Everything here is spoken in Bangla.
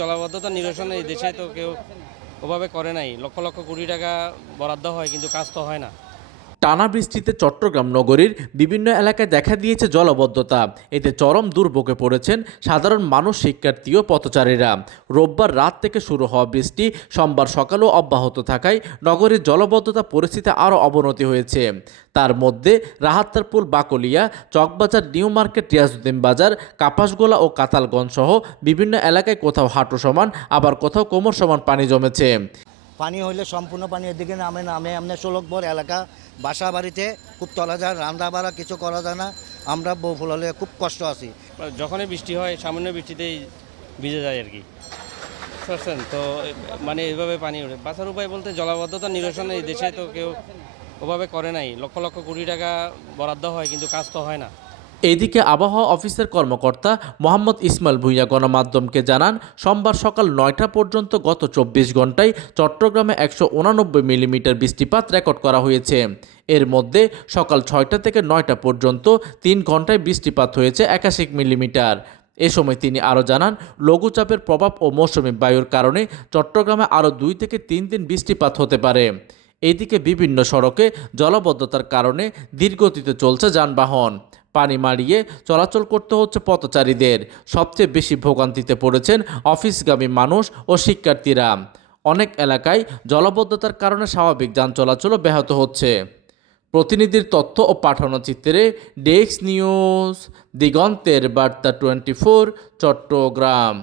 জলাবদ্ধতা নিরসনে এই দেশে তো কেউ ওভাবে করে নাই। লক্ষ লক্ষ কোটি টাকা বরাদ্দ হয় কিন্তু কাজ তো হয় না। টানা বৃষ্টিতে চট্টগ্রাম নগরীর বিভিন্ন এলাকায় দেখা দিয়েছে জলাবদ্ধতা। এতে চরম দুর্ভোগে পড়েছেন সাধারণ মানুষ, শিক্ষার্থী ও পথচারীরা। রোববার রাত থেকে শুরু হওয়া বৃষ্টি সোমবার সকালেও অব্যাহত থাকায় নগরীর জলাবদ্ধতা পরিস্থিতি আরও অবনতি হয়েছে। তার মধ্যে রাহাত্তারপুল, বাকলিয়া, চকবাজার, নিউ মার্কেট, রিয়াজউদ্দিন বাজার, কাপাসগোলা ও কাতালগঞ্জ সহ বিভিন্ন এলাকায় কোথাও হাঁটু সমান আবার কোথাও কোমর সমান পানি জমেছে। পানি হইলে সম্পূর্ণ পানি এদিকে নামে এমনি ষোলকবর এলাকা, বাসা বাড়িতে খুব তলা যায়, রান্না বাড়া কিছু করা যায় না। আমরা বউ ফুলালে খুব কষ্ট আছি। যখনই বৃষ্টি হয় সামান্য বৃষ্টিতেই ভিজে যায় আর কি, বুঝছেন তো। মানে এইভাবে পানি ওঠে। বাঁচার উপায় বলতে জলাবদ্ধতা নিরসনে এই দেশে তো কেউ ওভাবে করে নাই। লক্ষ লক্ষ কোটি টাকা বরাদ্দ হয় কিন্তু কাজ তো হয় না। এদিকে আবহাওয়া অফিসের কর্মকর্তা মোহাম্মদ ইসমাইল ভূঁইয়া গণমাধ্যমকে জানান, সোমবার সকাল 9টা পর্যন্ত গত 24 ঘন্টায় চট্টগ্রামে 189 মিলিমিটার বৃষ্টিপাত রেকর্ড করা হয়েছে। এর মধ্যে সকাল 6টা থেকে 9টা পর্যন্ত 3 ঘন্টায় বৃষ্টিপাত হয়েছে 81 মিলিমিটার। এ সময় তিনি আরও জানান, লঘুচাপের প্রভাব ও মৌসুমী বায়ুর কারণে চট্টগ্রামে আরও 2 থেকে 3 দিন বৃষ্টিপাত হতে পারে। এদিকে বিভিন্ন সড়কে জলাবদ্ধতার কারণে ধীরগতিতে চলছে যানবাহন। পানি মাড়িয়ে চলাচল করতে হচ্ছে পথচারীদের। সবচেয়ে বেশি ভোগান্তিতে পড়েছেন অফিসগামী মানুষ ও শিক্ষার্থীরা। অনেক এলাকায় জলাবদ্ধতার কারণে স্বাভাবিক যান চলাচলও ব্যাহত হচ্ছে। প্রতিনিধির তথ্য ও পাঠানো চিত্রে ডেস্ক নিউজ, দিগন্তের বার্তা 24, চট্টগ্রাম।